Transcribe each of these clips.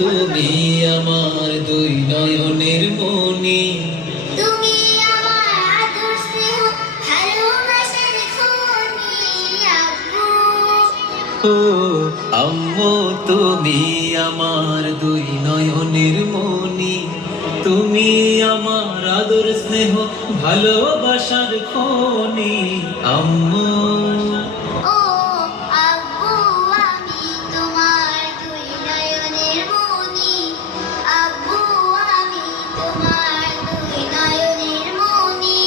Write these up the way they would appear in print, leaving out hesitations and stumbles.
তুমি আমার দুই নয়নের মনি, তুমি আমার আদর স্নেহ ভালোবাসার খনি আব্বু। ও আম্মু তুমি আমার দুই নয়নের মনি, তুমি আমার আদর স্নেহ ভালোবাসার খনি আম্মু। ও আব্বু আমি তোমার দুই নয়নের মনি, আব্বু আমি তোমার দুই নয়নের মনি।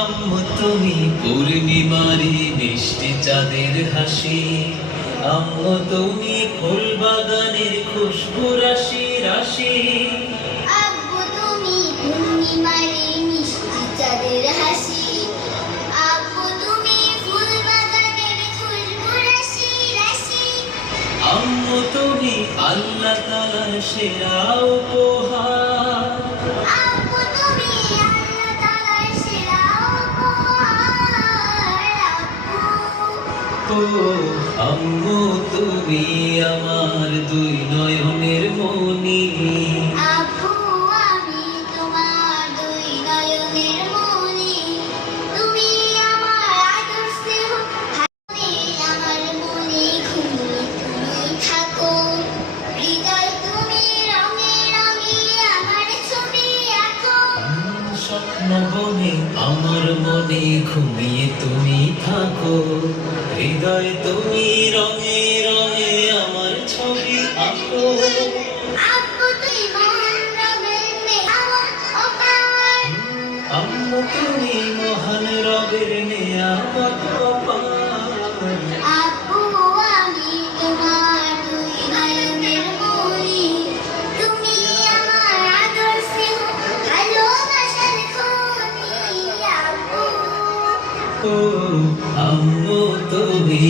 আম্মু তুমি পূর্ণিমারি মিষ্টি চাঁদের হাসি, আম্মু তুমি ফুল বাগানের খুশবু রাশি রাশি, আব্বু তুমি পূর্ণিমারি মিষ্টি চাঁদের হাসি, আব্বু তুমি ফুল বাগানের খুশবু রাশি রাশি। আম্মু তুমি আল্লাহ তাআলার সেরা উপহার, আব্বু তুমি আল্লাহ তাআলার সেরা উপহার আব্বু। ও আম্মু তুমি আমার দুই নয়নের মনি, আব্বু আমি তোমার দুই নয়নের মনি, তুমি আমার আদর স্নেহ ভালোবাসা আমার মনে ঘুমিয়ে তুমি থাকো, হৃদয় তুমি রঙে রঙে আমার ছবি আঁকো। স্বপ্ন বনে আমার মনে ঘুমিয়ে তুমি থাকো, হৃদয় তুমি রঙে রঙে আমার ছবি আঁকো। আব্বু তুমি মহান রবের নেয়ামত অপার, আম্মু তুমি মহান রবের নেয়ামত অপার। আব্বু আমি তোমার দুই নয়নের মনি, তুমি আমার আদর স্নেহ ভালোবাসার খনি আব্বু। ও আম্মু তুমি